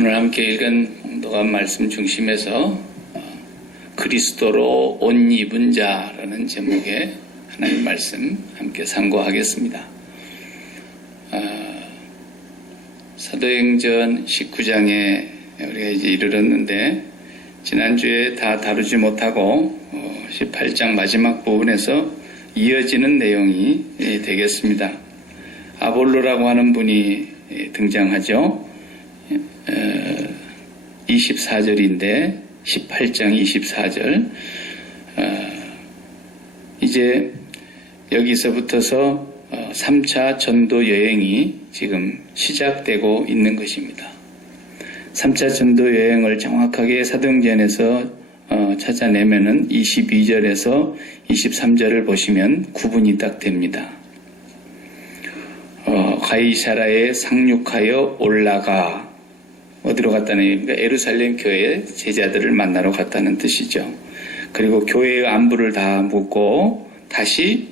오늘 함께 읽은 봉독한 말씀 중심에서 그리스도로 옷 입은 자라는 제목의 하나님 말씀 함께 상고하겠습니다. 사도행전 19장에 우리가 이제 이르렀는데 지난주에 다 다루지 못하고 18장 마지막 부분에서 이어지는 내용이 되겠습니다. 아볼로라고 하는 분이 등장하죠. 24절인데 18장 24절 이제 여기서부터서 3차 전도 여행이 지금 시작되고 있는 것입니다. 3차 전도 여행을 정확하게 사도행전에서 찾아내면은 22절에서 23절을 보시면 구분이 딱 됩니다. 가이사라에 상륙하여 올라가 어디로 갔다는 얘기입니까? 예루살렘 교회 제자들을 만나러 갔다는 뜻이죠. 그리고 교회의 안부를 다 묻고 다시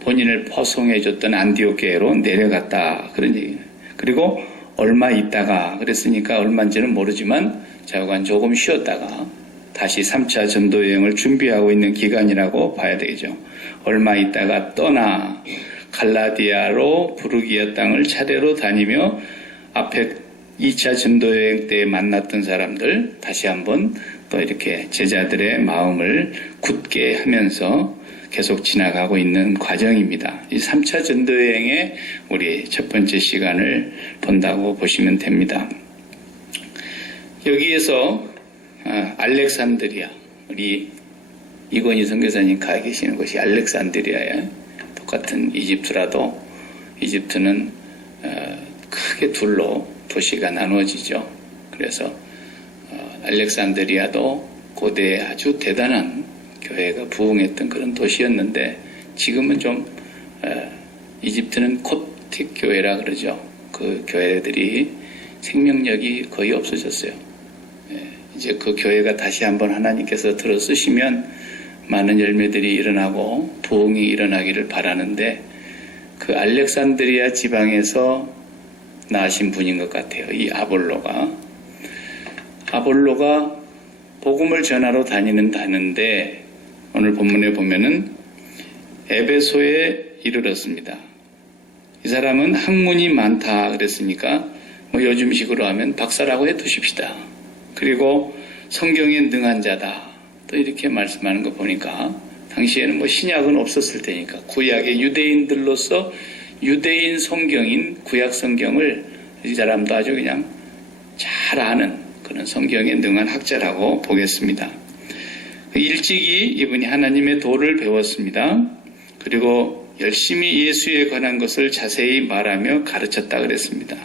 본인을 포송해줬던 안디옥 교회로 내려갔다 그런 얘기예요. 그리고 얼마 있다가 그랬으니까 얼마인지는 모르지만 자관 조금 쉬었다가 다시 3차 전도 여행을 준비하고 있는 기간이라고 봐야 되겠죠. 얼마 있다가 떠나 갈라디아로 부르기아 땅을 차례로 다니며 앞에 2차 전도 여행 때 만났던 사람들 다시 한번 또 이렇게 제자들의 마음을 굳게 하면서 계속 지나가고 있는 과정입니다. 이 3차 전도 여행의 우리 첫 번째 시간을 본다고 보시면 됩니다. 여기에서 알렉산드리아, 우리 이건희 선교사님 가 계시는 곳이 알렉산드리아에 똑같은 이집트라도 이집트는 크게 둘로 도시가 나누어지죠. 그래서 알렉산드리아도 고대에 아주 대단한 교회가 부흥했던 그런 도시였는데 지금은 좀 이집트는 콥틱 교회라 그러죠. 그 교회들이 생명력이 거의 없어졌어요. 이제 그 교회가 다시 한번 하나님께서 들어 쓰시면 많은 열매들이 일어나고 부흥이 일어나기를 바라는데 그 알렉산드리아 지방에서 나신 분인 것 같아요. 이 아볼로가 복음을 전하러 다니는데 오늘 본문에 보면은 에베소에 이르렀습니다. 이 사람은 학문이 많다 그랬으니까 뭐 요즘식으로 하면 박사라고 해두십시다. 그리고 성경에 능한 자다. 또 이렇게 말씀하는 거 보니까 당시에는 뭐 신약은 없었을 테니까 구약의 유대인들로서 유대인 성경인 구약 성경을 이 사람도 아주 그냥 잘 아는 그런 성경에 능한 학자라고 보겠습니다. 일찍이 이분이 하나님의 도를 배웠습니다. 그리고 열심히 예수에 관한 것을 자세히 말하며 가르쳤다 그랬습니다.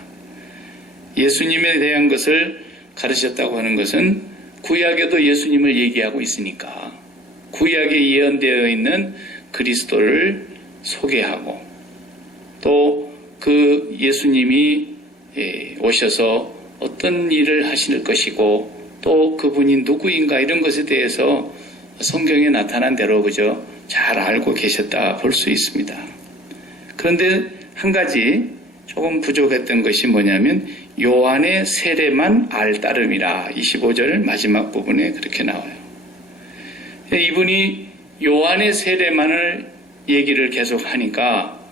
예수님에 대한 것을 가르쳤다고 하는 것은 구약에도 예수님을 얘기하고 있으니까 구약에 예언되어 있는 그리스도를 소개하고 또 그 예수님이 오셔서 어떤 일을 하실 것이고 또 그분이 누구인가 이런 것에 대해서 성경에 나타난 대로 그저 잘 알고 계셨다 볼 수 있습니다. 그런데 한 가지 조금 부족했던 것이 뭐냐면 요한의 세례만 알 따름이라 25절 마지막 부분에 그렇게 나와요. 이분이 요한의 세례만을 얘기를 계속 하니까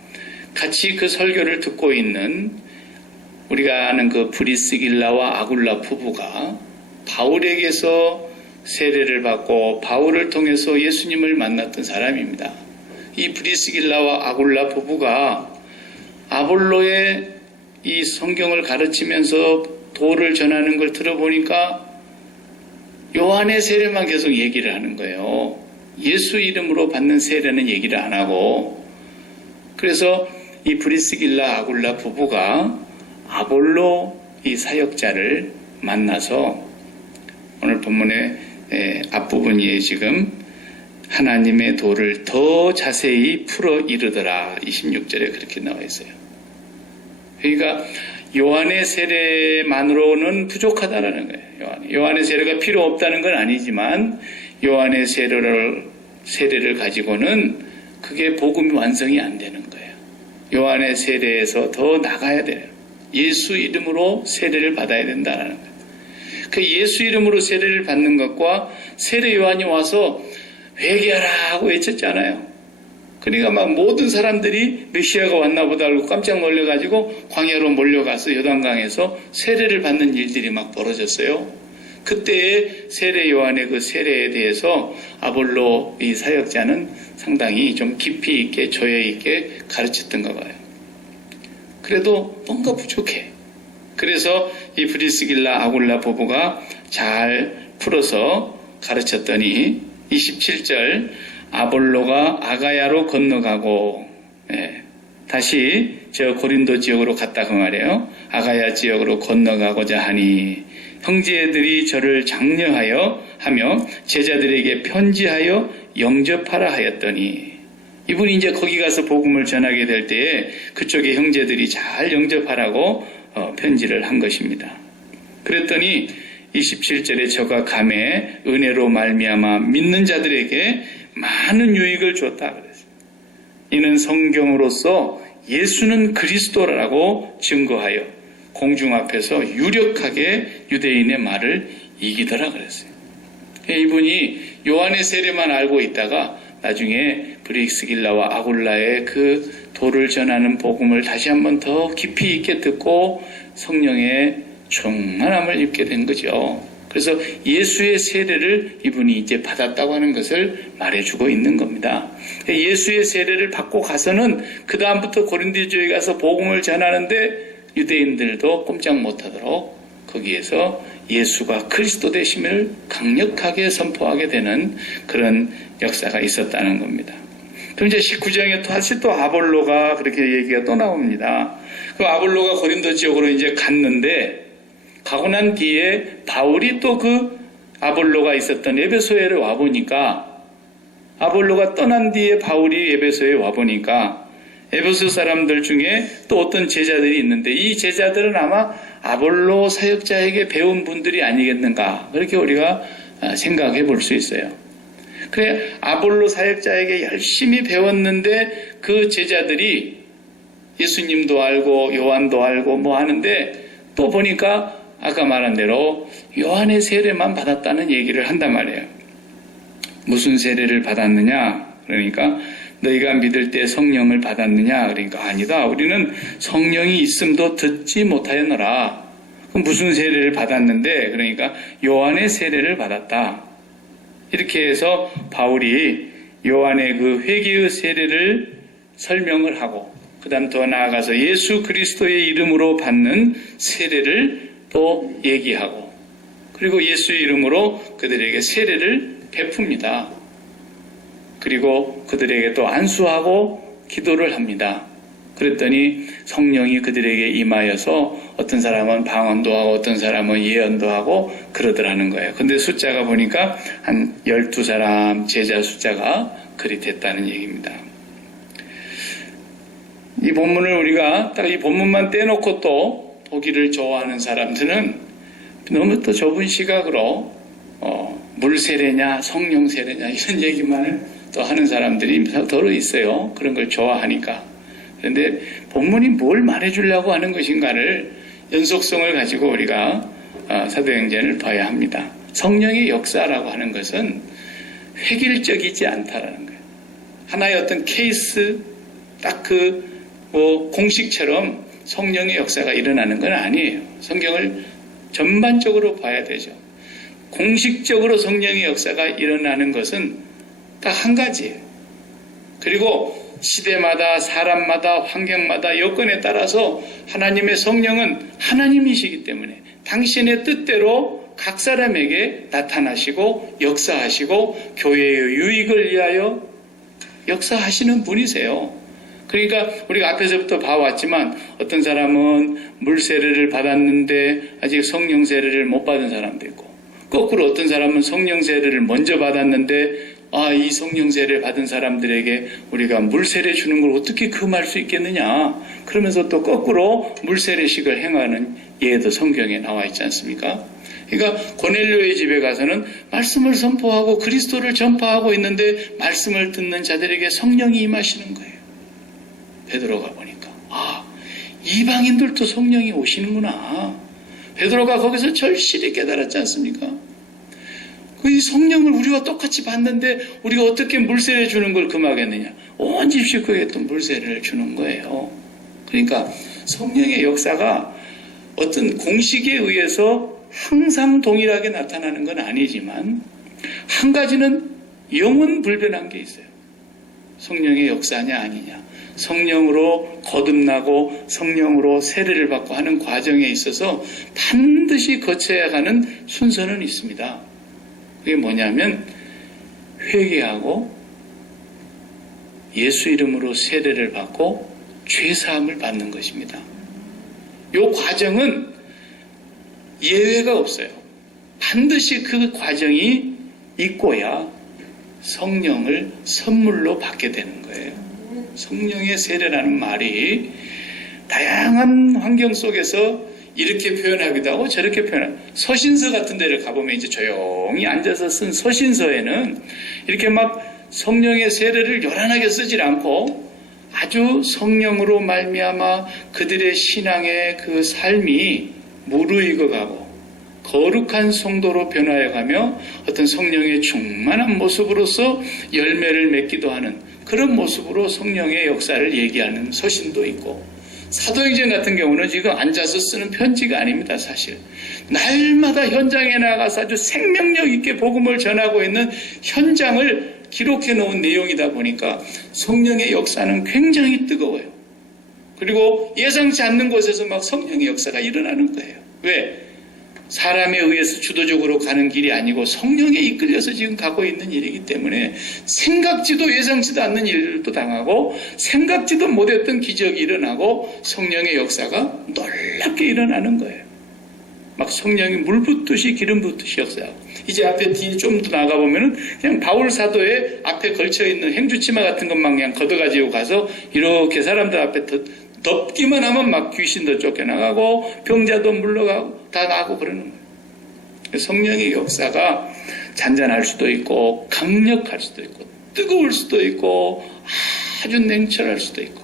같이 그 설교를 듣고 있는 우리가 아는 그 브리스길라와 아굴라 부부가 바울에게서 세례를 받고 바울을 통해서 예수님을 만났던 사람입니다. 이 브리스길라와 아굴라 부부가 아볼로의 이 성경을 가르치면서 도를 전하는 걸 들어보니까 요한의 세례만 계속 얘기를 하는 거예요. 예수 이름으로 받는 세례는 얘기를 안 하고 그래서 이 브리스길라 아굴라 부부가 아볼로 이 사역자를 만나서 오늘 본문의 앞부분이 지금 하나님의 도를 더 자세히 풀어 이르더라 26절에 그렇게 나와 있어요. 그러니까 요한의 세례만으로는 부족하다라는 거예요. 요한의 세례가 필요 없다는 건 아니지만 요한의 세례를 가지고는 그게 복음이 완성이 안 되는 거예요. 요한의 세례에서 더 나가야 돼요. 예수 이름으로 세례를 받아야 된다는 거예요. 그 예수 이름으로 세례를 받는 것과 세례 요한이 와서 회개하라 하고 외쳤잖아요. 그러니까 막 모든 사람들이 메시아가 왔나 보다 하고 깜짝 놀래가지고 광야로 몰려가서 요단강에서 세례를 받는 일들이 막 벌어졌어요. 그때의 세례 요한의 그 세례에 대해서 아볼로 이 사역자는 상당히 좀 깊이 있게 조예 있게 가르쳤던가 봐요. 그래도 뭔가 부족해. 그래서 이 브리스길라 아굴라 부부가 잘 풀어서 가르쳤더니 27절 아볼로가 아가야로 건너가고 다시 저 고린도 지역으로 갔다 그 말이에요. 아가야 지역으로 건너가고자 하니 형제들이 저를 장려하여 하며 제자들에게 편지하여 영접하라 하였더니 이분이 이제 거기 가서 복음을 전하게 될 때에 그쪽의 형제들이 잘 영접하라고 편지를 한 것입니다. 그랬더니 27절에 저가 감에 은혜로 말미암아 믿는 자들에게 많은 유익을 줬다 그랬어요. 이는 성경으로서 예수는 그리스도라고 증거하여 공중 앞에서 유력하게 유대인의 말을 이기더라 그랬어요. 이분이 요한의 세례만 알고 있다가 나중에 브리스길라와 아굴라의 그 도를 전하는 복음을 다시 한번 더 깊이 있게 듣고 성령의 충만함을 입게 된 거죠. 그래서 예수의 세례를 이분이 이제 받았다고 하는 것을 말해주고 있는 겁니다. 예수의 세례를 받고 가서는 그 다음부터 고린도교에 가서 복음을 전하는데 유대인들도 꼼짝 못하도록 거기에서 예수가 그리스도 되심을 강력하게 선포하게 되는 그런 역사가 있었다는 겁니다. 그럼 이제 19장에 다시 또 아볼로가 그렇게 얘기가 또 나옵니다. 그 아볼로가 고린도 지역으로 이제 갔는데 가고 난 뒤에 바울이 또 그 아볼로가 있었던 에베소에 와보니까 아볼로가 떠난 뒤에 바울이 에베소에 와보니까 에베소 사람들 중에 또 어떤 제자들이 있는데 이 제자들은 아마 아볼로 사역자에게 배운 분들이 아니겠는가 그렇게 우리가 생각해 볼 수 있어요. 그래 아볼로 사역자에게 열심히 배웠는데 그 제자들이 예수님도 알고 요한도 알고 뭐 하는데 또 보니까 아까 말한 대로 요한의 세례만 받았다는 얘기를 한단 말이에요. 무슨 세례를 받았느냐? 그러니까 너희가 믿을 때 성령을 받았느냐? 그러니까 아니다. 우리는 성령이 있음도 듣지 못하였노라. 그럼 무슨 세례를 받았는데? 그러니까 요한의 세례를 받았다. 이렇게 해서 바울이 요한의 그 회개의 세례를 설명을 하고 그 다음 더 나아가서 예수 그리스도의 이름으로 받는 세례를 또 얘기하고 그리고 예수의 이름으로 그들에게 세례를 베풉니다. 그리고 그들에게 또 안수하고 기도를 합니다. 그랬더니 성령이 그들에게 임하여서 어떤 사람은 방언도 하고 어떤 사람은 예언도 하고 그러더라는 거예요. 근데 숫자가 보니까 한 12사람 제자 숫자가 그리 됐다는 얘기입니다. 이 본문을 우리가 딱 이 본문만 떼놓고 또 보기를 좋아하는 사람들은 너무 또 좁은 시각으로 물세례냐 성령세례냐 이런 얘기만을 또 하는 사람들이 더러 있어요. 그런 걸 좋아하니까. 그런데 본문이 뭘 말해주려고 하는 것인가를 연속성을 가지고 우리가 사도행전을 봐야 합니다. 성령의 역사라고 하는 것은 획일적이지 않다라는 거예요. 하나의 어떤 케이스 딱 공식처럼 성령의 역사가 일어나는 건 아니에요. 성경을 전반적으로 봐야 되죠. 공식적으로 성령의 역사가 일어나는 것은 딱 한 가지예요. 그리고 시대마다 사람마다 환경마다 여건에 따라서 하나님의 성령은 하나님이시기 때문에 당신의 뜻대로 각 사람에게 나타나시고 역사하시고 교회의 유익을 위하여 역사하시는 분이세요. 그러니까 우리가 앞에서부터 봐왔지만 어떤 사람은 물세례를 받았는데 아직 성령세례를 못 받은 사람도 있고 거꾸로 어떤 사람은 성령세례를 먼저 받았는데 이 성령세례를 받은 사람들에게 우리가 물세례 주는 걸 어떻게 금할 수 있겠느냐 그러면서 또 거꾸로 물세례식을 행하는 예도 성경에 나와 있지 않습니까? 그러니까 고넬료의 집에 가서는 말씀을 선포하고 그리스도를 전파하고 있는데 말씀을 듣는 자들에게 성령이 임하시는 거예요. 베드로가 보니까 이방인들도 성령이 오시는구나. 베드로가 거기서 절실히 깨달았지 않습니까? 이 성령을 우리와 똑같이 받는데 우리가 어떻게 물세례 주는 걸 금하겠느냐. 온 집식구에게 또 물세례를 주는 거예요. 그러니까 성령의 역사가 어떤 공식에 의해서 항상 동일하게 나타나는 건 아니지만 한 가지는 영원 불변한 게 있어요. 성령의 역사냐 아니냐. 성령으로 거듭나고 성령으로 세례를 받고 하는 과정에 있어서 반드시 거쳐야 하는 순서는 있습니다. 그게 뭐냐면 회개하고 예수 이름으로 세례를 받고 죄사함을 받는 것입니다. 이 과정은 예외가 없어요. 반드시 그 과정이 있고야 성령을 선물로 받게 되는 거예요. 성령의 세례라는 말이 다양한 환경 속에서 이렇게 표현하기도 하고 저렇게 표현하고, 서신서 같은 데를 가보면 이제 조용히 앉아서 쓴 서신서에는 이렇게 막 성령의 세례를 요란하게 쓰질 않고 아주 성령으로 말미암아 그들의 신앙의 그 삶이 무르익어가고 거룩한 성도로 변화해가며 어떤 성령의 충만한 모습으로서 열매를 맺기도 하는 그런 모습으로 성령의 역사를 얘기하는 서신도 있고, 사도행전 같은 경우는 지금 앉아서 쓰는 편지가 아닙니다. 사실 날마다 현장에 나가서 아주 생명력 있게 복음을 전하고 있는 현장을 기록해 놓은 내용이다 보니까 성령의 역사는 굉장히 뜨거워요. 그리고 예상치 않는 곳에서 막 성령의 역사가 일어나는 거예요. 왜? 사람에 의해서 주도적으로 가는 길이 아니고 성령에 이끌려서 지금 가고 있는 일이기 때문에 생각지도 예상치도 않는 일들도 당하고 생각지도 못했던 기적이 일어나고 성령의 역사가 놀랍게 일어나는 거예요. 막 성령이 물 붓듯이 기름 붓듯이 역사하고, 이제 앞에 뒤에 좀 더 나가보면은 그냥 바울 사도의 앞에 걸쳐있는 행주치마 같은 것만 그냥 걷어가지고 가서 이렇게 사람들 앞에 덮기만 하면 막 귀신도 쫓겨나가고 병자도 물러가고 다 나고 그러는 거예요. 성령의 역사가 잔잔할 수도 있고 강력할 수도 있고 뜨거울 수도 있고 아주 냉철할 수도 있고,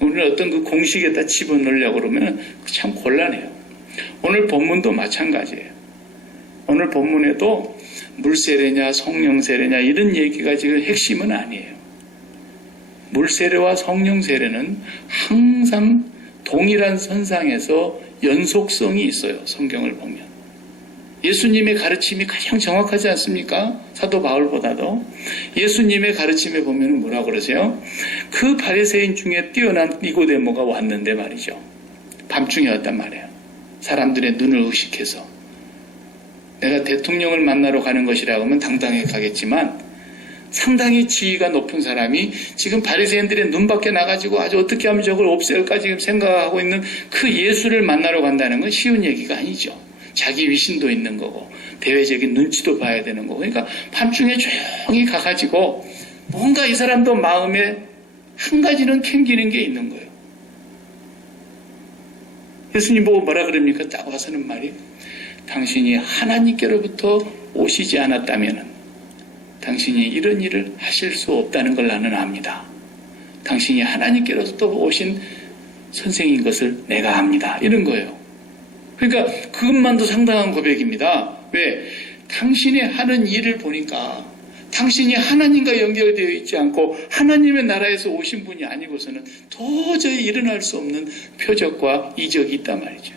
우리는 어떤 그 공식에다 집어넣으려고 그러면 참 곤란해요. 오늘 본문도 마찬가지예요. 오늘 본문에도 물세례냐 성령세례냐 이런 얘기가 지금 핵심은 아니에요. 물세례와 성령세례는 항상 동일한 선상에서 연속성이 있어요. 성경을 보면 예수님의 가르침이 가장 정확하지 않습니까? 사도 바울보다도. 예수님의 가르침에 보면 뭐라고 그러세요? 그 바리새인 중에 뛰어난 니고데모가 왔는데 말이죠. 밤중에 왔단 말이에요. 사람들의 눈을 의식해서 내가 대통령을 만나러 가는 것이라고 하면 당당히 가겠지만 상당히 지위가 높은 사람이 지금 바리새인들의 눈 밖에 나가지고 아주 어떻게 하면 저걸 없앨까 지금 생각하고 있는 그 예수를 만나러 간다는 건 쉬운 얘기가 아니죠. 자기 위신도 있는 거고 대외적인 눈치도 봐야 되는 거고, 그러니까 밤중에 조용히 가가지고 뭔가 이 사람도 마음에 한 가지는 캥기는 게 있는 거예요. 예수님 보고 뭐라 그럽니까? 딱 와서는 말이, 당신이 하나님께로부터 오시지 않았다면 당신이 이런 일을 하실 수 없다는 걸 나는 압니다. 당신이 하나님께로부터 오신 선생인 것을 내가 압니다. 이런 거예요. 그러니까 그것만도 상당한 고백입니다. 왜? 당신이 하는 일을 보니까 당신이 하나님과 연결되어 있지 않고 하나님의 나라에서 오신 분이 아니고서는 도저히 일어날 수 없는 표적과 이적이 있단 말이죠.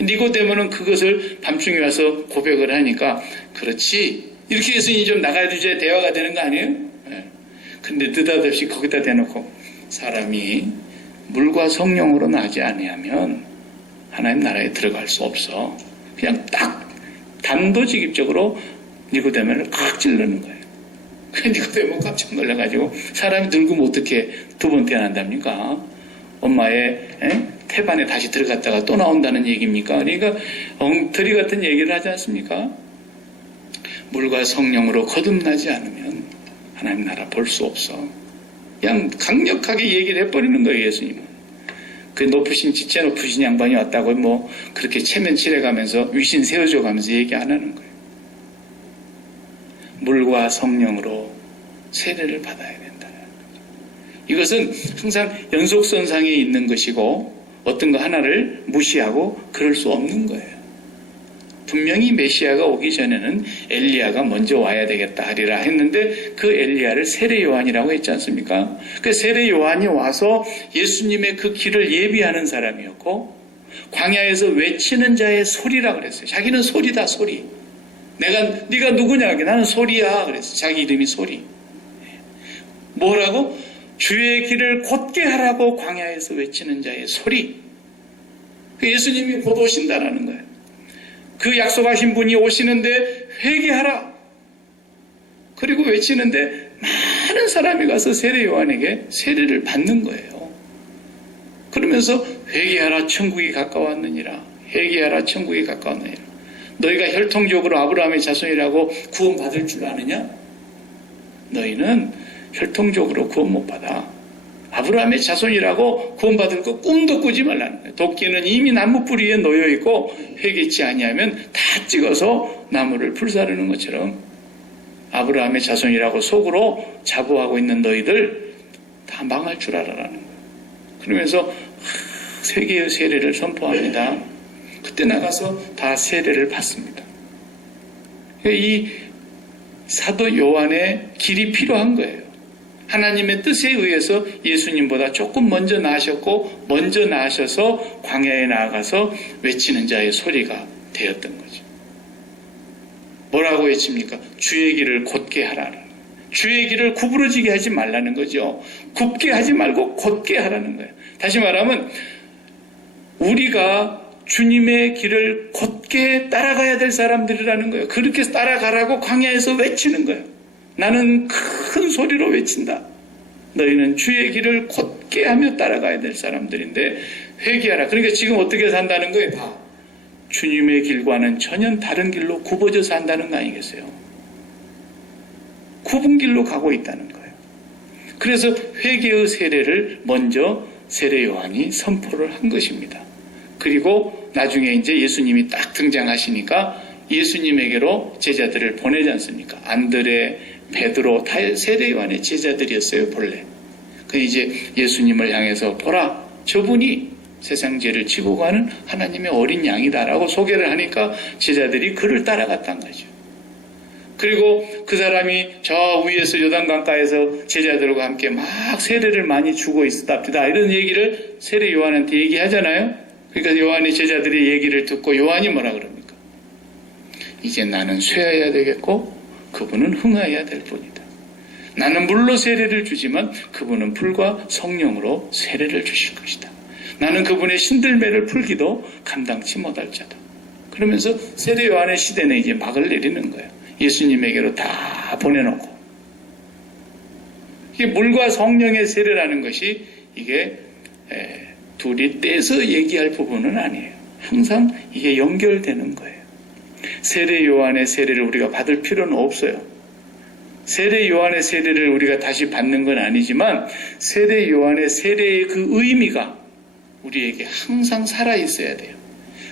니고데모는 그것을 밤중에 와서 고백을 하니까, 그렇지, 이렇게 예수님이 좀 나가야 이제 대화가 되는 거 아니에요? 네. 근데 느닷없이 거기다 대놓고, 사람이 물과 성령으로 나지 아니하면 하나님 나라에 들어갈 수 없어. 그냥 딱 단도직입적으로 니고데모를 칵 찔르는 거예요. 그 니고데모 깜짝 놀라가지고, 사람이 늙으면 어떻게 두 번 태어난답니까? 엄마의 태반에 다시 들어갔다가 또 나온다는 얘기입니까? 그러니까 엉터리 같은 얘기를 하지 않습니까? 물과 성령으로 거듭나지 않으면 하나님 나라 볼 수 없어. 그냥 강력하게 얘기를 해버리는 거예요, 예수님은. 그 높으신, 지체 높으신 양반이 왔다고 뭐 그렇게 체면 칠해가면서 위신 세워줘가면서 얘기 안 하는 거예요. 물과 성령으로 세례를 받아야 된다. 이것은 항상 연속선상에 있는 것이고, 어떤 거 하나를 무시하고 그럴 수 없는 거예요. 분명히 메시아가 오기 전에는 엘리야가 먼저 와야 되겠다 하리라 했는데 그 엘리야를 세례 요한이라고 했지 않습니까? 그 세례 요한이 와서 예수님의 그 길을 예비하는 사람이었고 광야에서 외치는 자의 소리라 그랬어요. 자기는 소리다, 소리. 네가 누구냐? 나는 소리야. 그랬어요. 자기 이름이 소리. 뭐라고? 주의 길을 곧게 하라고 광야에서 외치는 자의 소리. 예수님이 곧 오신다라는 거예요. 그 약속하신 분이 오시는데 회개하라. 그리고 외치는데 많은 사람이 가서 세례 요한에게 세례를 받는 거예요. 그러면서 회개하라 천국이 가까웠느니라. 회개하라 천국이 가까웠느니라. 너희가 혈통적으로 아브라함의 자손이라고 구원받을 줄 아느냐? 너희는 혈통적으로 구원 못 받아. 아브라함의 자손이라고 구원받을 거 꿈도 꾸지 말라는 거예요. 도끼는 이미 나무 뿌리에 놓여 있고 회개치 아니하면 다 찍어서 나무를 불사르는 것처럼 아브라함의 자손이라고 속으로 자부하고 있는 너희들 다 망할 줄 알아라는 거예요. 그러면서 세계의 세례를 선포합니다. 그때 나가서 다 세례를 받습니다. 이 사도 요한의 길이 필요한 거예요. 하나님의 뜻에 의해서 예수님보다 조금 먼저 나으셨고 먼저 나으셔서 광야에 나아가서 외치는 자의 소리가 되었던 거죠. 뭐라고 외칩니까? 주의 길을 곧게 하라는, 주의 길을 구부러지게 하지 말라는 거죠. 굽게 하지 말고 곧게 하라는 거예요. 다시 말하면 우리가 주님의 길을 곧게 따라가야 될 사람들이라는 거예요. 그렇게 따라가라고 광야에서 외치는 거예요. 나는 큰 소리로 외친다. 너희는 주의 길을 곧게 하며 따라가야 될 사람들인데 회개하라. 그러니까 지금 어떻게 산다는 거예요? 다 주님의 길과는 전혀 다른 길로 굽어져 산다는 거 아니겠어요? 굽은 길로 가고 있다는 거예요. 그래서 회개의 세례를 먼저 세례 요한이 선포를 한 것입니다. 그리고 나중에 이제 예수님이 딱 등장하시니까 예수님에게로 제자들을 보내지 않습니까? 안드레, 베드로 다 세례 요한의 제자들이었어요, 본래. 그 이제 예수님을 향해서 보라, 저분이 세상 죄를 지고 가는 하나님의 어린 양이다라고 소개를 하니까 제자들이 그를 따라갔단 거죠. 그리고 그 사람이 저 위에서 요단강가에서 제자들과 함께 막 세례를 많이 주고 있었답니다. 이런 얘기를 세례 요한한테 얘기하잖아요. 그러니까 요한의 제자들의 얘기를 듣고 요한이 뭐라 그럽니까? 이제 나는 쇠해야 되겠고 그분은 흥해야 될 뿐이다. 나는 물로 세례를 주지만 그분은 불과 성령으로 세례를 주실 것이다. 나는 그분의 신들매를 풀기도 감당치 못할 자다. 그러면서 세례 요한의 시대는 이제 막을 내리는 거예요. 예수님에게로 다 보내놓고. 이게 물과 성령의 세례라는 것이 이게 둘이 떼서 얘기할 부분은 아니에요. 항상 이게 연결되는 거예요. 세례 요한의 세례를 우리가 받을 필요는 없어요. 세례 요한의 세례를 우리가 다시 받는 건 아니지만 세례 요한의 세례의 그 의미가 우리에게 항상 살아있어야 돼요.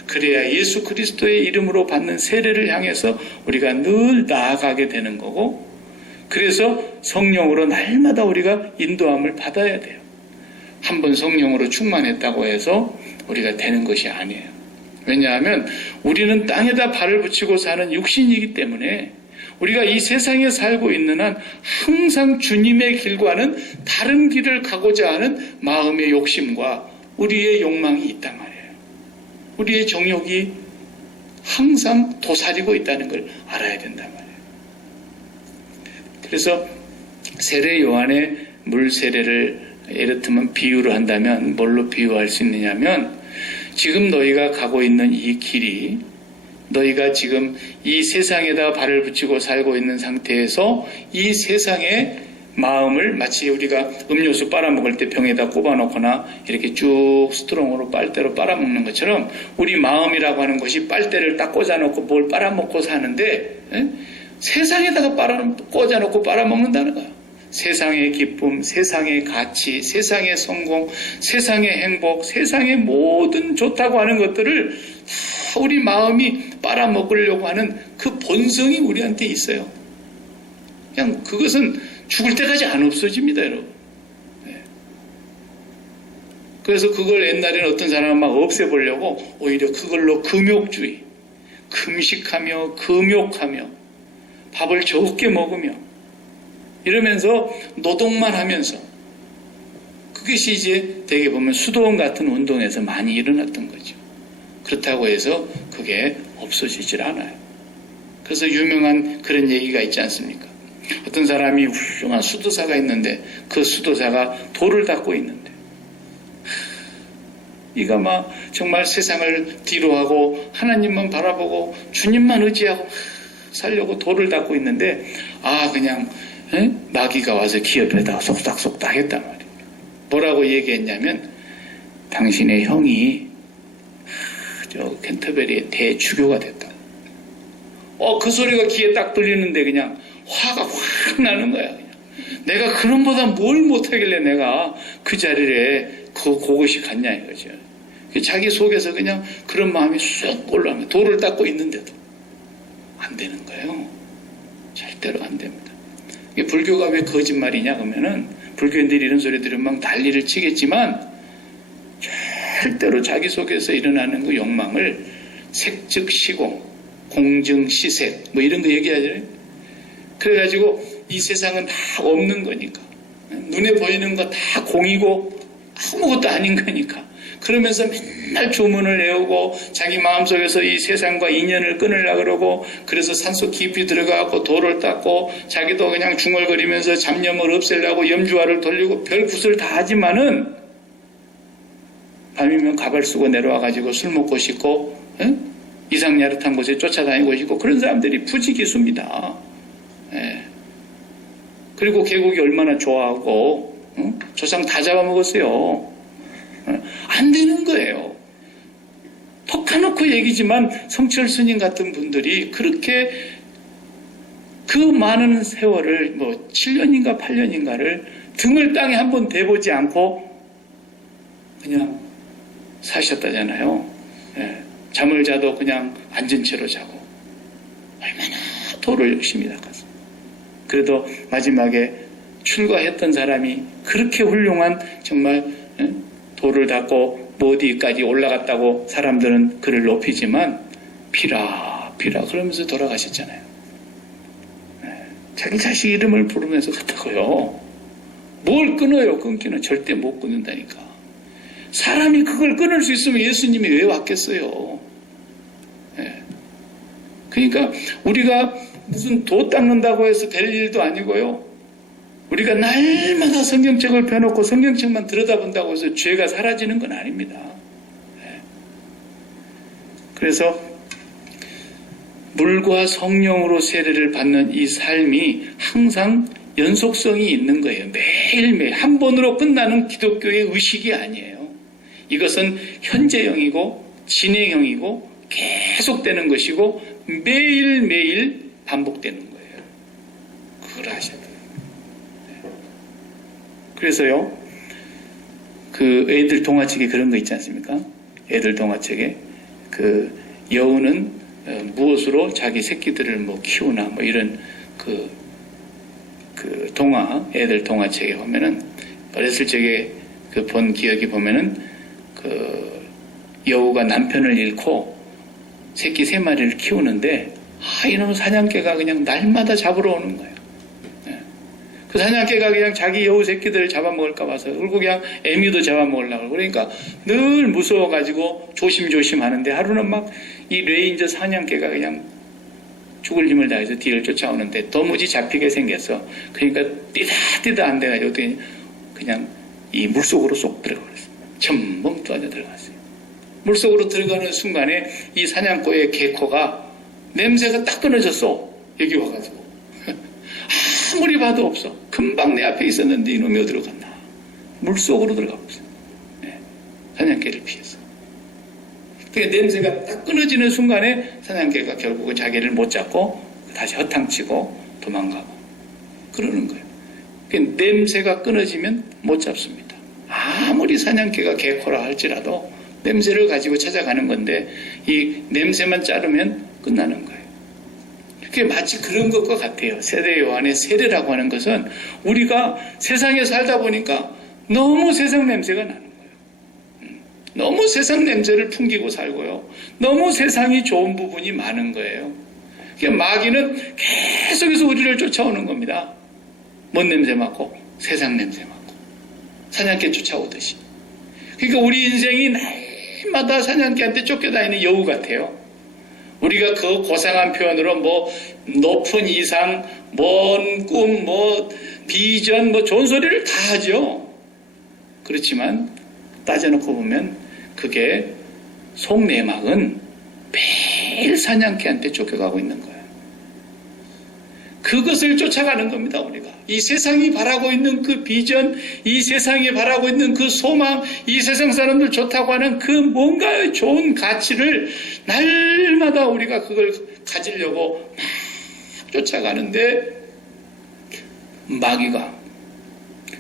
그래야 예수 그리스도의 이름으로 받는 세례를 향해서 우리가 늘 나아가게 되는 거고, 그래서 성령으로 날마다 우리가 인도함을 받아야 돼요. 한번 성령으로 충만했다고 해서 우리가 되는 것이 아니에요. 왜냐하면 우리는 땅에다 발을 붙이고 사는 육신이기 때문에 우리가 이 세상에 살고 있는 한 항상 주님의 길과는 다른 길을 가고자 하는 마음의 욕심과 우리의 욕망이 있단 말이에요. 우리의 정욕이 항상 도사리고 있다는 걸 알아야 된단 말이에요. 그래서 세례 요한의 물 세례를 예를 들면 비유를 한다면 뭘로 비유할 수 있느냐면, 지금 너희가 가고 있는 이 길이, 너희가 지금 이 세상에다 발을 붙이고 살고 있는 상태에서 이 세상의 마음을 마치 우리가 음료수 빨아먹을 때 병에다 꼽아놓거나 이렇게 쭉 스트롱으로 빨대로 빨아먹는 것처럼 우리 마음이라고 하는 것이 빨대를 딱 꽂아놓고 뭘 빨아먹고 사는데, 세상에다가 꽂아놓고 빨아먹는다는 거야. 세상의 기쁨, 세상의 가치, 세상의 성공, 세상의 행복, 세상의 모든 좋다고 하는 것들을 다 우리 마음이 빨아먹으려고 하는 그 본성이 우리한테 있어요. 그냥 그것은 죽을 때까지 안 없어집니다, 여러분. 그래서 그걸 옛날에는 어떤 사람은 막 없애보려고 오히려 그걸로 금욕주의, 금식하며 금욕하며 밥을 적게 먹으며 이러면서 노동만 하면서 그것이 이제 대개 보면 수도원 같은 운동에서 많이 일어났던 거죠. 그렇다고 해서 그게 없어지질 않아요. 그래서 유명한 그런 얘기가 있지 않습니까? 어떤 사람이 훌륭한 수도사가 있는데 그 수도사가 돌을 닦고 있는데 이가 막 정말 세상을 뒤로하고 하나님만 바라보고 주님만 의지하고 살려고 돌을 닦고 있는데 그냥 마귀가 와서 귀 옆에다가 속닥속닥 했단 말이에요. 뭐라고 얘기했냐면 당신의 형이 저 캔터베리의 대주교가 됐다. 그 소리가 귀에 딱 들리는데 그냥 화가 확 나는 거야. 그냥. 내가 그놈보다 뭘 못하길래 내가 그 자리에 그곳이 갔냐 이거죠. 자기 속에서 그냥 그런 마음이 쑥 올라오면 돌을 닦고 있는데도 안 되는 거예요. 절대로 안 됩니다. 이게 불교가 왜 거짓말이냐 그러면은 불교인들이 이런 소리 들으면 막 난리를 치겠지만 절대로 자기 속에서 일어나는 그 욕망을 색즉시공, 공증시색 뭐 이런 거 얘기하잖아요. 그래가지고 이 세상은 다 없는 거니까 눈에 보이는 거 다 공이고 아무것도 아닌 거니까 그러면서 맨날 주문을 내오고 자기 마음속에서 이 세상과 인연을 끊으려고 그러고 그래서 산속 깊이 들어가고 돌을 닦고 자기도 그냥 중얼거리면서 잡념을 없애려고 염주화를 돌리고 별 굿을 다 하지만은 밤이면 가발 쓰고 내려와가지고 술 먹고 싶고 이상야릇한 곳에 쫓아다니고 싶고 그런 사람들이 부지기수입니다. 그리고 계곡이 얼마나 좋아하고 조상 다 잡아먹었어요. 안 되는 거예요. 톡 까놓고 얘기지만 성철 스님 같은 분들이 그렇게 그 많은 세월을 뭐 7년인가 8년인가를 등을 땅에 한번 대보지 않고 그냥 사셨다잖아요. 잠을 자도 그냥 앉은 채로 자고 얼마나 도를 열심히 닦았어요. 그래도 마지막에 출가했던 사람이 그렇게 훌륭한 정말 도를 닦고 어디까지 올라갔다고 사람들은 그를 높이지만 피라 그러면서 돌아가셨잖아요. 자기 자식 이름을 부르면서 갔다고요. 뭘 끊어요? 끊기는 절대 못 끊는다니까. 사람이 그걸 끊을 수 있으면 예수님이 왜 왔겠어요? 그러니까 우리가 무슨 도 닦는다고 해서 될 일도 아니고요. 우리가 날마다 성경책을 펴놓고 성경책만 들여다본다고 해서 죄가 사라지는 건 아닙니다. 그래서 물과 성령으로 세례를 받는 이 삶이 항상 연속성이 있는 거예요. 매일매일 한 번으로 끝나는 기독교의 의식이 아니에요. 이것은 현재형이고 진행형이고 계속되는 것이고 매일매일 반복되는 거예요. 그걸 아셔야 돼요. 그래서요, 그 애들 동화책에 그런 거 있지 않습니까? 애들 동화책에 그 여우는 무엇으로 자기 새끼들을 뭐 키우나 뭐 이런 그 동화, 애들 동화책에 보면은 어렸을 적에 그 본 기억이 보면은 그 여우가 남편을 잃고 새끼 3마리를 키우는데 이놈 사냥개가 그냥 날마다 잡으러 오는 거예요. 그 사냥개가 그냥 자기 여우 새끼들을 잡아먹을까 봐서 그리고 그냥 애미도 잡아먹으려고 그러니까 늘 무서워가지고 조심조심 하는데 하루는 막 이 레인저 사냥개가 그냥 죽을 힘을 다해서 뒤를 쫓아오는데 도무지 잡히게 생겼어. 그러니까 띠다띠다 안 돼가지고 그냥 이 물속으로 쏙 들어가 버렸어요. 첨벙 떠져 들어갔어요. 물속으로 들어가는 순간에 이 사냥꾼의 개코가 냄새가 딱 끊어졌어. 여기 와가지고 아무리 봐도 없어. 금방 내 앞에 있었는데 이놈이 어디로 갔나. 물속으로 들어가 버렸어요. 사냥개를 피했어. 그러니까 냄새가 딱 끊어지는 순간에 사냥개가 결국은 자기를 못 잡고 다시 허탕치고 도망가고 그러는 거예요. 그러니까 냄새가 끊어지면 못 잡습니다. 아무리 사냥개가 개코라 할지라도 냄새를 가지고 찾아가는 건데 이 냄새만 자르면 끝나는 거예요. 그게 마치 그런 것과 같아요. 세례 요한의 세례라고 하는 것은 우리가 세상에 살다 보니까 너무 세상 냄새가 나는 거예요. 너무 세상 냄새를 풍기고 살고요. 너무 세상이 좋은 부분이 많은 거예요. 그러니까 마귀는 계속해서 우리를 쫓아오는 겁니다. 뭔 냄새 맡고? 세상 냄새 맡고. 사냥개 쫓아오듯이. 그러니까 우리 인생이 날마다 사냥개한테 쫓겨다니는 여우 같아요. 우리가 그 고상한 표현으로 뭐 높은 이상, 먼 꿈, 뭐 비전, 뭐 좋은 소리를 다 하죠. 그렇지만 따져놓고 보면 그게 속내막은 매일 사냥개한테 쫓겨가고 있는 거예요. 그것을 쫓아가는 겁니다, 우리가. 이 세상이 바라고 있는 그 비전, 이 세상이 바라고 있는 그 소망, 이 세상 사람들 좋다고 하는 그 뭔가 좋은 가치를 날마다 우리가 그걸 가지려고 막 쫓아가는데 마귀가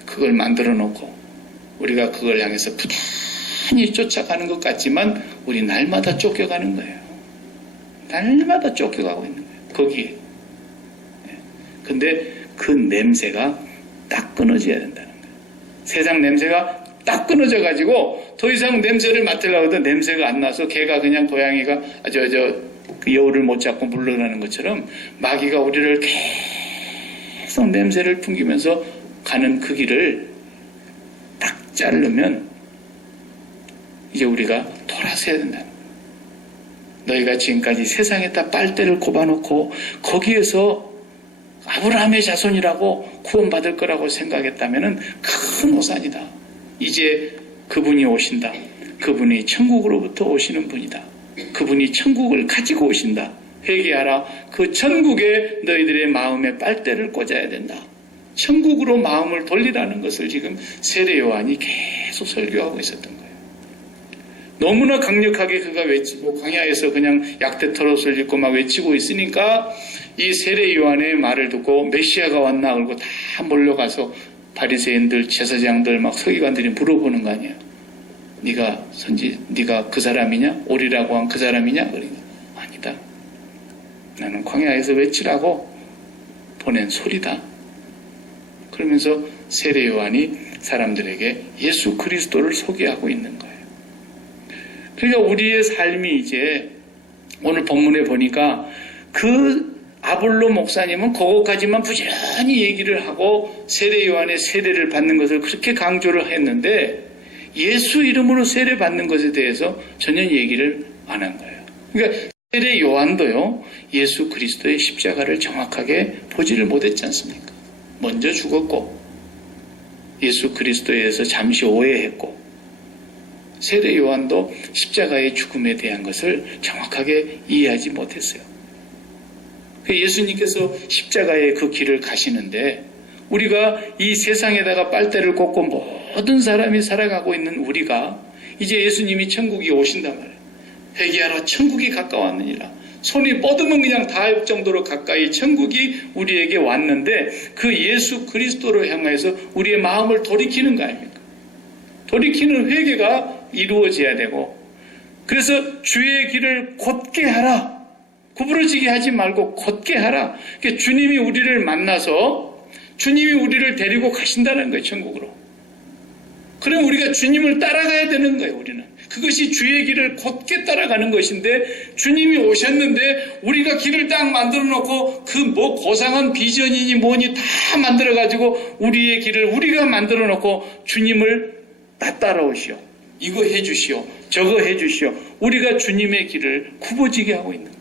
그걸 만들어 놓고 우리가 그걸 향해서 부단히 쫓아가는 것 같지만 우리 날마다 쫓겨가는 거예요. 날마다 쫓겨가고 있는 거예요. 거기에. 근데 그 냄새가 딱 끊어져야 된다는 거예요. 세상 냄새가 딱 끊어져 가지고 더 이상 냄새를 맡으려고 해도 냄새가 안 나서 개가 그냥 고양이가 그 여우를 못 잡고 물러나는 것처럼 마귀가 우리를 계속 냄새를 풍기면서 가는 그 길을 딱 자르면 이제 우리가 돌아서야 된다는 거예요. 너희가 지금까지 세상에다 빨대를 꼽아놓고 거기에서 아브라함의 자손이라고 구원받을 거라고 생각했다면 큰 오산이다. 이제 그분이 오신다. 그분이 천국으로부터 오시는 분이다. 그분이 천국을 가지고 오신다. 회개하라. 그 천국에 너희들의 마음에 빨대를 꽂아야 된다. 천국으로 마음을 돌리라는 것을 지금 세례 요한이 계속 설교하고 있었던 거예요. 너무나 강력하게 그가 외치고 광야에서 그냥 약대 털옷을 입고 막 외치고 있으니까 이 세례 요한의 말을 듣고 메시아가 왔나 그러고 다 몰려가서 바리새인들, 제사장들, 막 서기관들이 물어보는 거 아니에요. 네가 그 사람이냐? 오리라고 한 그 사람이냐? 그러니까 아니다. 나는 광야에서 외치라고 보낸 소리다. 그러면서 세례 요한이 사람들에게 예수 그리스도를 소개하고 있는 거예요. 그러니까 우리의 삶이 이제 오늘 본문에 보니까 그 아볼로 목사님은 그것까지만 부지런히 얘기를 하고 세례 요한의 세례를 받는 것을 그렇게 강조를 했는데 예수 이름으로 세례 받는 것에 대해서 전혀 얘기를 안 한 거예요. 그러니까 세례 요한도요 예수 그리스도의 십자가를 정확하게 보지를 못했지 않습니까? 먼저 죽었고 예수 그리스도에 대해서 잠시 오해했고 세례 요한도 십자가의 죽음에 대한 것을 정확하게 이해하지 못했어요. 예수님께서 십자가의 그 길을 가시는데 우리가 이 세상에다가 빨대를 꽂고 모든 사람이 살아가고 있는 우리가 이제 예수님이 천국이 오신단 말이에요. 회개하라 천국이 가까웠느니라. 손이 뻗으면 그냥 닿을 정도로 가까이 천국이 우리에게 왔는데 그 예수 그리스도로 향해서 우리의 마음을 돌이키는 거 아닙니까? 돌이키는 회개가 이루어져야 되고 그래서 주의 길을 곧게 하라. 구부러지게 하지 말고 곧게 하라. 그러니까 주님이 우리를 만나서 주님이 우리를 데리고 가신다는 거예요. 천국으로. 그럼 우리가 주님을 따라가야 되는 거예요. 우리는. 그것이 주의 길을 곧게 따라가는 것인데 주님이 오셨는데 우리가 길을 딱 만들어 놓고 그 뭐 고상한 비전이니 뭐니 다 만들어 가지고 우리의 길을 우리가 만들어 놓고 주님을 다 따라오시오. 이거 해주시오. 저거 해주시오. 우리가 주님의 길을 굽어지게 하고 있는 거예요.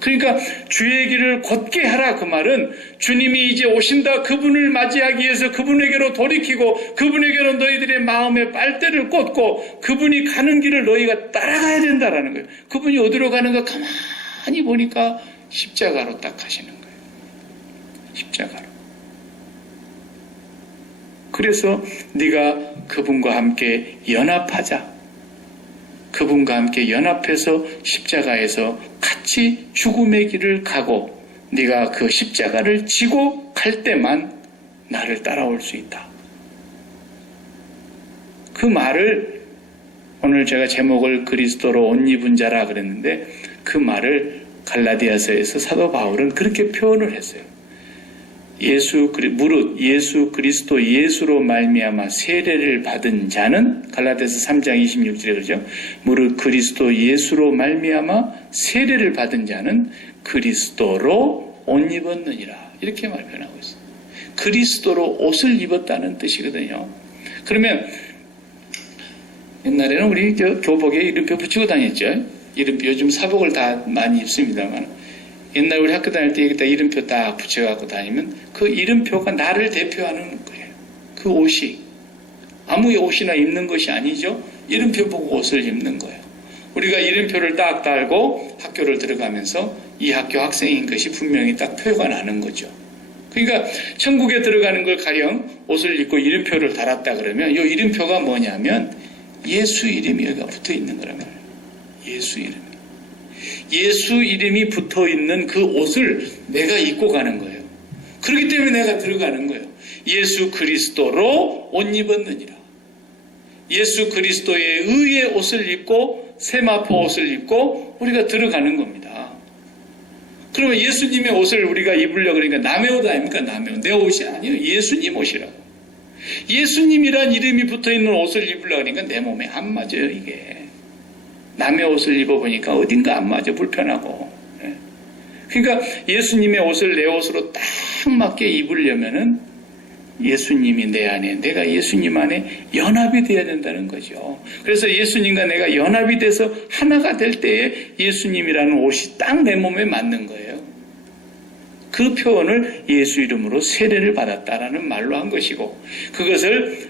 그러니까 주의 길을 곧게 하라 그 말은 주님이 이제 오신다. 그분을 맞이하기 위해서 그분에게로 돌이키고 그분에게로 너희들의 마음에 빨대를 꽂고 그분이 가는 길을 너희가 따라가야 된다라는 거예요. 그분이 어디로 가는가 가만히 보니까 십자가로 딱 가시는 거예요. 십자가로. 그래서 네가 그분과 함께 연합하자. 그분과 함께 연합해서 십자가에서 같이 죽음의 길을 가고 네가 그 십자가를 지고 갈 때만 나를 따라올 수 있다. 그 말을 오늘 제가 제목을 그리스도로 옷 입은 자라 그랬는데 그 말을 갈라디아서에서 사도 바울은 그렇게 표현을 했어요. 무릇 예수 그리스도 예수로 말미암아 세례를 받은 자는 갈라디아서 3장 26절에 그러죠. 무릇 그리스도 예수로 말미암아 세례를 받은 자는 그리스도로 옷 입었느니라. 이렇게 말표현하고 있어요. 그리스도로 옷을 입었다는 뜻이거든요. 그러면 옛날에는 우리 교복에 이름표 붙이고 다녔죠. 이름표 요즘 사복을 다 많이 입습니다만 옛날 우리 학교 다닐 때 여기다 이름표 딱 붙여갖고 다니면 그 이름표가 나를 대표하는 거예요. 그 옷이 아무 옷이나 입는 것이 아니죠. 이름표 보고 옷을 입는 거예요. 우리가 이름표를 딱 달고 학교를 들어가면서 이 학교 학생인 것이 분명히 딱 표가 나는 거죠. 그러니까 천국에 들어가는 걸 가령 옷을 입고 이름표를 달았다 그러면 이 이름표가 뭐냐면 예수 이름이 여기가 붙어 있는 거란 말이에요. 예수 이름. 예수 이름이 붙어 있는 그 옷을 내가 입고 가는 거예요. 그렇기 때문에 내가 들어가는 거예요. 예수 그리스도로 옷 입었느니라. 예수 그리스도의 의의 옷을 입고 세마포 옷을 입고 우리가 들어가는 겁니다. 그러면 예수님의 옷을 우리가 입으려고 그러니까 남의 옷 아닙니까? 남의 옷. 내 옷이 아니에요. 예수님 옷이라고. 예수님이란 이름이 붙어있는 옷을 입으려고 그러니까 내 몸에 안 맞아요, 이게. 남의 옷을 입어보니까 어딘가 안 맞아, 불편하고. 그러니까 예수님의 옷을 내 옷으로 딱 맞게 입으려면은 예수님이 내 안에, 내가 예수님 안에 연합이 되어야 된다는 거죠. 그래서 예수님과 내가 연합이 돼서 하나가 될 때에 예수님이라는 옷이 딱 내 몸에 맞는 거예요. 그 표현을 예수 이름으로 세례를 받았다라는 말로 한 것이고, 그것을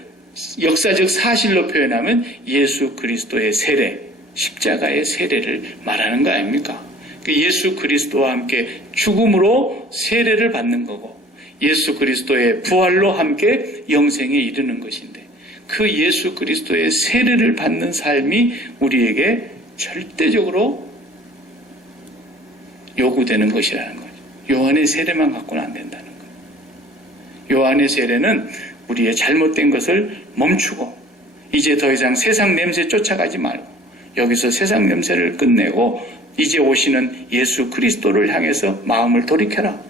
역사적 사실로 표현하면 예수 그리스도의 세례, 십자가의 세례를 말하는 거 아닙니까? 예수 그리스도와 함께 죽음으로 세례를 받는 거고, 예수 그리스도의 부활로 함께 영생에 이르는 것인데, 그 예수 그리스도의 세례를 받는 삶이 우리에게 절대적으로 요구되는 것이라는 거죠. 요한의 세례만 갖고는 안 된다는 거예요. 요한의 세례는 우리의 잘못된 것을 멈추고 이제 더 이상 세상 냄새 쫓아가지 말고 여기서 세상 냄새를 끝내고 이제 오시는 예수 그리스도를 향해서 마음을 돌이켜라.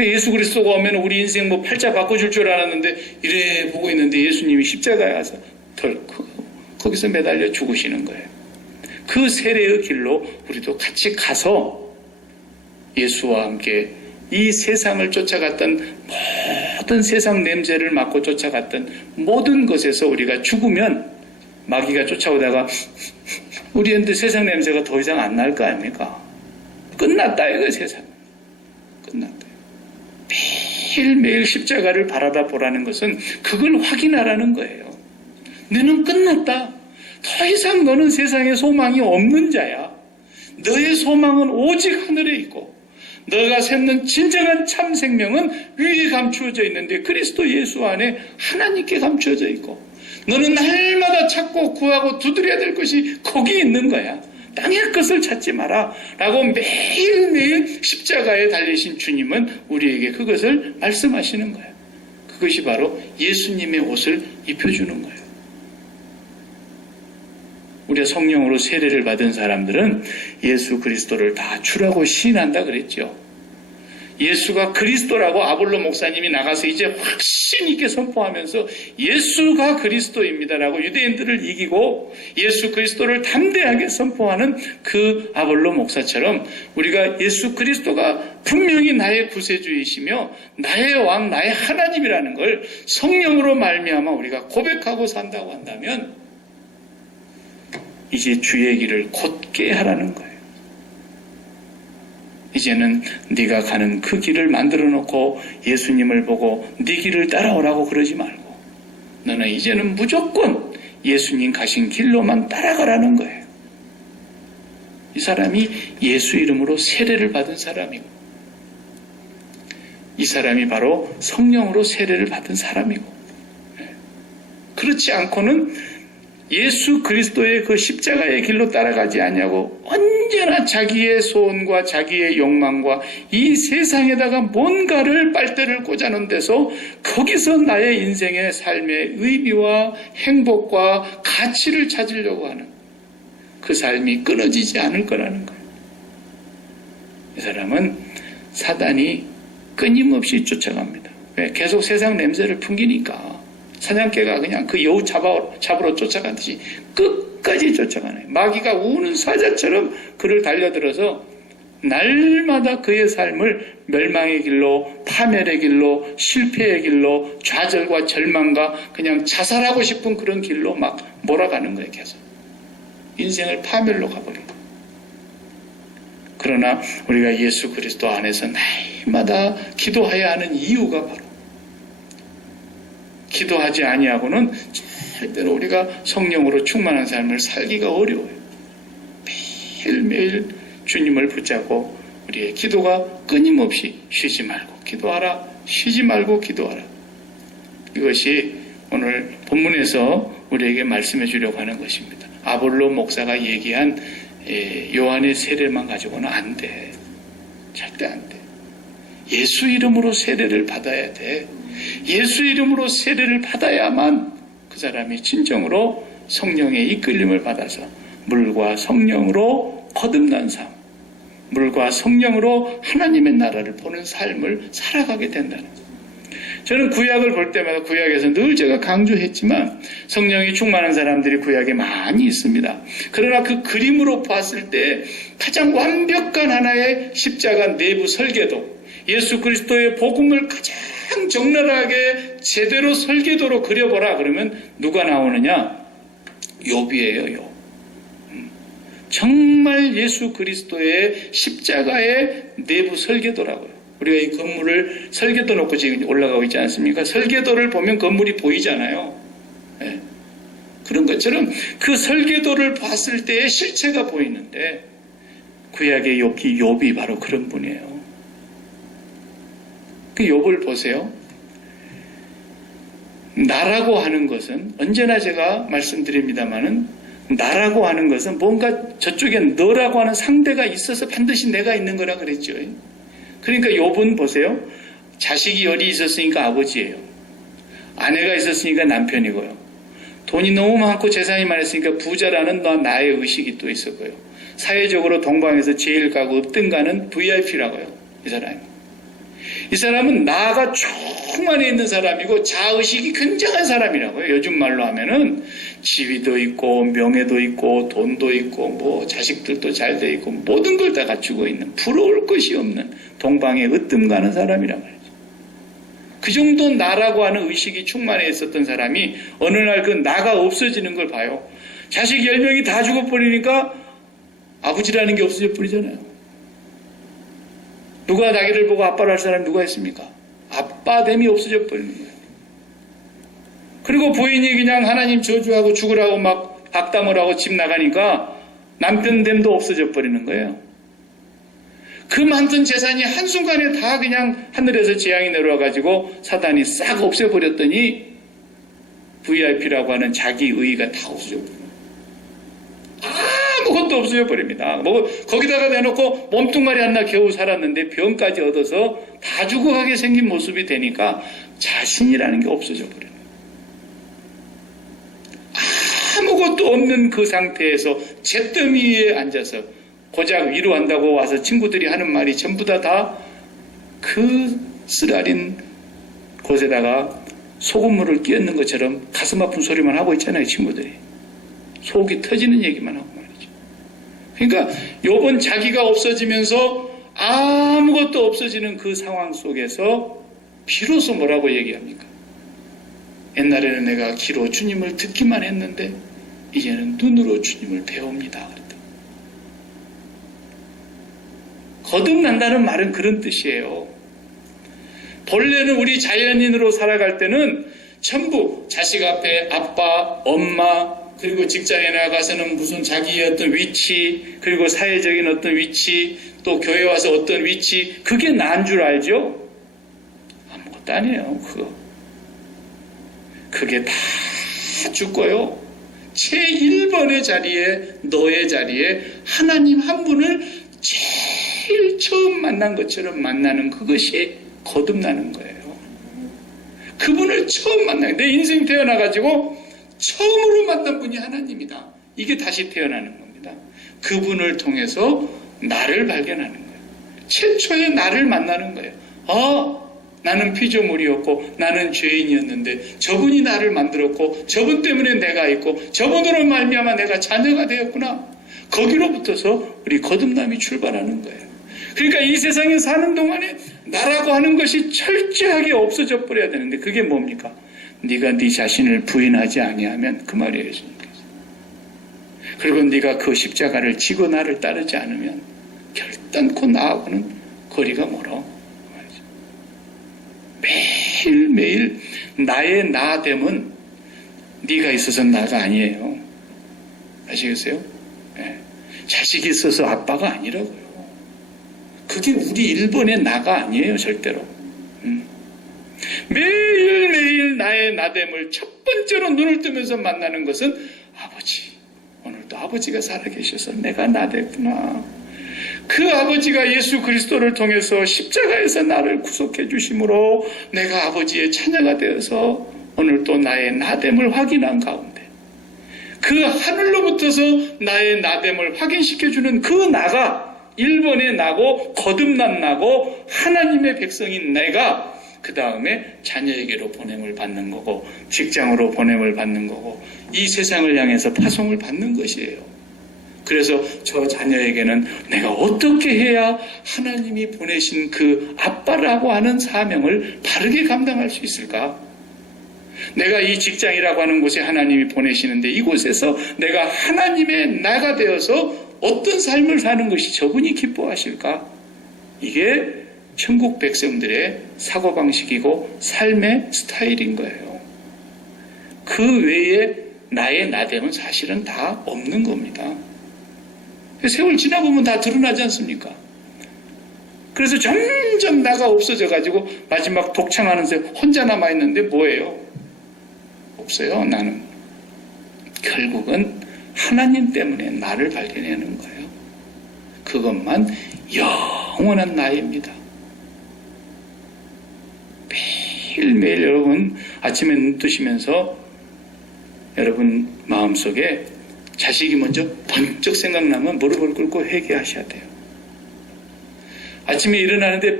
예수 그리스도가 오면 우리 인생 뭐 팔자 바꿔줄 줄 알았는데 이래 보고 있는데 예수님이 십자가에 가서 덜컥 거기서 매달려 죽으시는 거예요. 그 세례의 길로 우리도 같이 가서 예수와 함께 이 세상을 쫓아갔던 모든 세상 냄새를 맡고 쫓아갔던 모든 것에서 우리가 죽으면 마귀가 쫓아오다가 우리한테 세상 냄새가 더 이상 안 날 거 아닙니까? 끝났다 이거 세상. 끝났다. 매일매일 십자가를 바라다 보라는 것은 그걸 확인하라는 거예요. 너는 끝났다. 더 이상 너는 세상에 소망이 없는 자야. 너의 소망은 오직 하늘에 있고 너가 샘는 진정한 참 생명은 위에 감추어져 있는데 그리스도 예수 안에 하나님께 감추어져 있고 너는 날마다 찾고 구하고 두드려야 될 것이 거기 있는 거야. 땅의 것을 찾지 마라 라고 매일매일 십자가에 달리신 주님은 우리에게 그것을 말씀하시는 거예요. 그것이 바로 예수님의 옷을 입혀주는 거예요. 우리가 성령으로 세례를 받은 사람들은 예수 그리스도를 다 주라고 시인한다 그랬죠. 예수가 그리스도라고 아볼로 목사님이 나가서 이제 확신 있게 선포하면서 예수가 그리스도입니다라고 유대인들을 이기고 예수 그리스도를 담대하게 선포하는 그 아볼로 목사처럼 우리가 예수 그리스도가 분명히 나의 구세주이시며 나의 왕, 나의 하나님이라는 걸 성령으로 말미암아 우리가 고백하고 산다고 한다면 이제 주의 길을 곧게 하라는 거예요. 이제는 네가 가는 그 길을 만들어 놓고 예수님을 보고 네 길을 따라오라고 그러지 말고 너는 이제는 무조건 예수님 가신 길로만 따라가라는 거예요. 이 사람이 예수 이름으로 세례를 받은 사람이고 이 사람이 바로 성령으로 세례를 받은 사람이고 그렇지 않고는 예수 그리스도의 그 십자가의 길로 따라가지 않냐고 언제나 자기의 소원과 자기의 욕망과 이 세상에다가 뭔가를 빨대를 꽂아놓은 데서 거기서 나의 인생의 삶의 의미와 행복과 가치를 찾으려고 하는 그 삶이 끊어지지 않을 거라는 거예요. 이 사람은 사단이 끊임없이 쫓아갑니다. 왜? 계속 세상 냄새를 풍기니까 사냥개가 그냥 그 여우 잡으러 쫓아가듯이 끝까지 쫓아가네. 마귀가 우는 사자처럼 그를 달려들어서 날마다 그의 삶을 멸망의 길로, 파멸의 길로, 실패의 길로, 좌절과 절망과 그냥 자살하고 싶은 그런 길로 막 몰아가는 거예요. 계속 인생을 파멸로 가버리고. 그러나 우리가 예수 그리스도 안에서 날마다 기도해야 하는 이유가 바로, 기도하지 아니하고는 절대로 우리가 성령으로 충만한 삶을 살기가 어려워요. 매일매일 주님을 붙잡고 우리의 기도가 끊임없이 쉬지 말고 기도하라, 쉬지 말고 기도하라. 이것이 오늘 본문에서 우리에게 말씀해 주려고 하는 것입니다. 아볼로 목사가 얘기한 요한의 세례만 가지고는 안 돼. 절대 안 돼. 예수 이름으로 세례를 받아야 돼. 예수 이름으로 세례를 받아야만 그 사람이 진정으로 성령의 이끌림을 받아서 물과 성령으로 거듭난 삶, 물과 성령으로 하나님의 나라를 보는 삶을 살아가게 된다는 거예요. 저는 구약을 볼 때마다 구약에서 늘 제가 강조했지만 성령이 충만한 사람들이 구약에 많이 있습니다. 그러나 그 그림으로 봤을 때 가장 완벽한 하나의 십자가 내부 설계도, 예수 그리스도의 복음을 가장 적나라하게 제대로 설계도로 그려보라 그러면 누가 나오느냐? 욥이에요. 욥. 정말 예수 그리스도의 십자가의 내부 설계도라고요. 우리가 이 건물을 설계도 놓고 지금 올라가고 있지 않습니까? 설계도를 보면 건물이 보이잖아요. 네. 그런 것처럼 그 설계도를 봤을 때의 실체가 보이는데 구약의 욥이 바로 그런 분이에요. 그 욥을 보세요. 나라고 하는 것은 언제나 제가 말씀드립니다마는 나라고 하는 것은 뭔가 저쪽에 너라고 하는 상대가 있어서 반드시 내가 있는 거라 그랬죠. 그러니까 욥은 보세요. 자식이 열이 있었으니까 아버지예요. 아내가 있었으니까 남편이고요. 돈이 너무 많고 재산이 많았으니까 부자라는 나의 의식이 또 있었고요. 사회적으로 동방에서 제일 가고 읍등가는 VIP라고요. 이 사람은 나가 충만해 있는 사람이고 자의식이 굉장한 사람이라고요. 요즘 말로 하면은 지위도 있고 명예도 있고 돈도 있고 뭐 자식들도 잘 돼 있고 모든 걸 다 갖추고 있는 부러울 것이 없는 동방에 으뜸 가는 사람이란 말이죠. 그 정도 나라고 하는 의식이 충만해 있었던 사람이 어느 날 그 나가 없어지는 걸 봐요. 자식 10명이 다 죽어버리니까 아버지라는 게 없어져 버리잖아요. 누가 자기를 보고 아빠를 할 사람이 누가 있습니까? 아빠됨이 없어져 버리는 거예요. 그리고 부인이 그냥 하나님 저주하고 죽으라고 막 악담을 하고 집 나가니까 남편됨도 없어져 버리는 거예요. 그 많던 재산이 한순간에 다 그냥 하늘에서 재앙이 내려와가지고 사단이 싹 없애버렸더니 VIP라고 하는 자기 의의가 다 없어져 버려요. 아무것도 없어져 버립니다. 거기다가 내놓고 몸뚱아리 하나 겨우 살았는데 병까지 얻어서 다 죽어가게 생긴 모습이 되니까 자신이라는 게 없어져 버려요. 아무것도 없는 그 상태에서 잿더미에 앉아서 고작 위로한다고 와서 친구들이 하는 말이 전부 다 그 쓰라린 곳에다가 소금물을 끼얹는 것처럼 가슴 아픈 소리만 하고 있잖아요. 친구들이. 속이 터지는 얘기만 하고 말이죠. 그러니까 욥은 자기가 없어지면서 아무것도 없어지는 그 상황 속에서 비로소 뭐라고 얘기합니까? 옛날에는 내가 귀로 주님을 듣기만 했는데 이제는 눈으로 주님을 배웁니다. 거듭난다는 말은 그런 뜻이에요. 본래는 우리 자연인으로 살아갈 때는 전부 자식 앞에 아빠, 엄마, 그리고 직장에 나가서는 무슨 자기의 어떤 위치, 그리고 사회적인 어떤 위치, 또 교회 와서 어떤 위치, 그게 난 줄 알죠? 아무것도 아니에요, 그거. 그게 다 죽고요. 제1번의 자리에, 너의 자리에 하나님 한 분을 제일 처음 만난 것처럼 만나는 그것이 거듭나는 거예요. 그분을 처음 만나요. 내 인생 태어나가지고 처음으로 만난 분이 하나님이다. 이게 다시 태어나는 겁니다. 그분을 통해서 나를 발견하는 거예요. 최초의 나를 만나는 거예요. 나는 피조물이었고 나는 죄인이었는데 저분이 나를 만들었고 저분 때문에 내가 있고 저분으로 말미암아 내가 자녀가 되었구나. 거기로부터서 우리 거듭남이 출발하는 거예요. 그러니까 이 세상에 사는 동안에 나라고 하는 것이 철저하게 없어져 버려야 되는데 그게 뭡니까? 네가 네 자신을 부인하지 아니하면 그 말이에요. 예수님께서. 그리고 네가 그 십자가를 지고 나를 따르지 않으면 결단코 나하고는 거리가 멀어. 매일매일 나의 나됨은 네가 있어서 나가 아니에요. 아시겠어요? 네. 자식이 있어서 아빠가 아니라고요. 그게 우리 일본의 나가 아니에요. 절대로. 매일매일 나의 나됨을 첫 번째로 눈을 뜨면서 만나는 것은 아버지. 오늘도 아버지가 살아계셔서 내가 나됐구나. 그 아버지가 예수 그리스도를 통해서 십자가에서 나를 구속해 주심으로 내가 아버지의 자녀가 되어서 오늘 또 나의 나됨을 확인한 가운데 그 하늘로부터서 나의 나됨을 확인시켜주는 그 나가 일본의 나고 거듭난 나고 하나님의 백성인 내가 그 다음에 자녀에게로 보냄을 받는 거고 직장으로 보냄을 받는 거고 이 세상을 향해서 파송을 받는 것이에요. 그래서 저 자녀에게는 내가 어떻게 해야 하나님이 보내신 그 아빠라고 하는 사명을 바르게 감당할 수 있을까? 내가 이 직장이라고 하는 곳에 하나님이 보내시는데 이곳에서 내가 하나님의 나가 되어서 어떤 삶을 사는 것이 저분이 기뻐하실까? 이게 천국 백성들의 사고방식이고 삶의 스타일인 거예요. 그 외에 나의 나됨은 사실은 다 없는 겁니다. 세월 지나보면 다 드러나지 않습니까? 그래서 점점 나가 없어져가지고 마지막 독창하는 새 혼자 남아있는데 뭐예요? 없어요. 나는 결국은 하나님 때문에 나를 발견하는 거예요. 그것만 영원한 나입니다. 매일매일 여러분 아침에 눈 뜨시면서 여러분 마음속에 자식이 먼저 번쩍 생각나면 무릎을 꿇고 회개하셔야 돼요. 아침에 일어나는데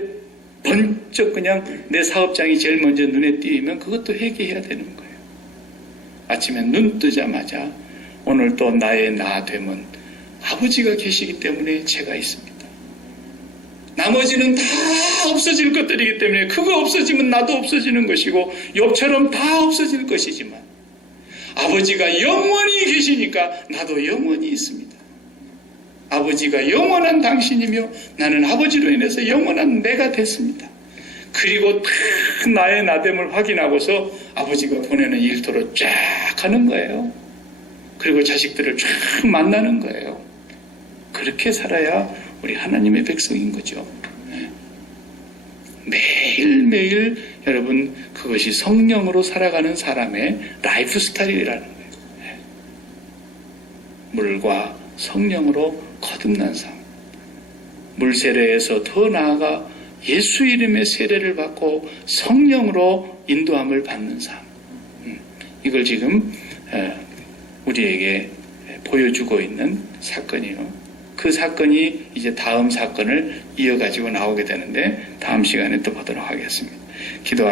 번쩍 그냥 내 사업장이 제일 먼저 눈에 띄면 그것도 회개해야 되는 거예요. 아침에 눈 뜨자마자 오늘 또 나의 나됨은 아버지가 계시기 때문에 제가 있습니다. 나머지는 다 없어질 것들이기 때문에 그거 없어지면 나도 없어지는 것이고 욥처럼 다 없어질 것이지만 아버지가 영원히 계시니까 나도 영원히 있습니다. 아버지가 영원한 당신이며 나는 아버지로 인해서 영원한 내가 됐습니다. 그리고 다 나의 나됨을 확인하고서 아버지가 보내는 일터로 쫙 가는 거예요. 그리고 자식들을 쫙 만나는 거예요. 그렇게 살아야 우리 하나님의 백성인 거죠. 매일매일 여러분 그것이 성령으로 살아가는 사람의 라이프 스타일이라는 거예요. 물과 성령으로 거듭난 삶. 물 세례에서 더 나아가 예수 이름의 세례를 받고 성령으로 인도함을 받는 삶. 이걸 지금 우리에게 보여주고 있는 사건이에요. 그 사건이 이제 다음 사건을 이어가지고 나오게 되는데 다음 시간에 또 보도록 하겠습니다. 기도하시겠습니다.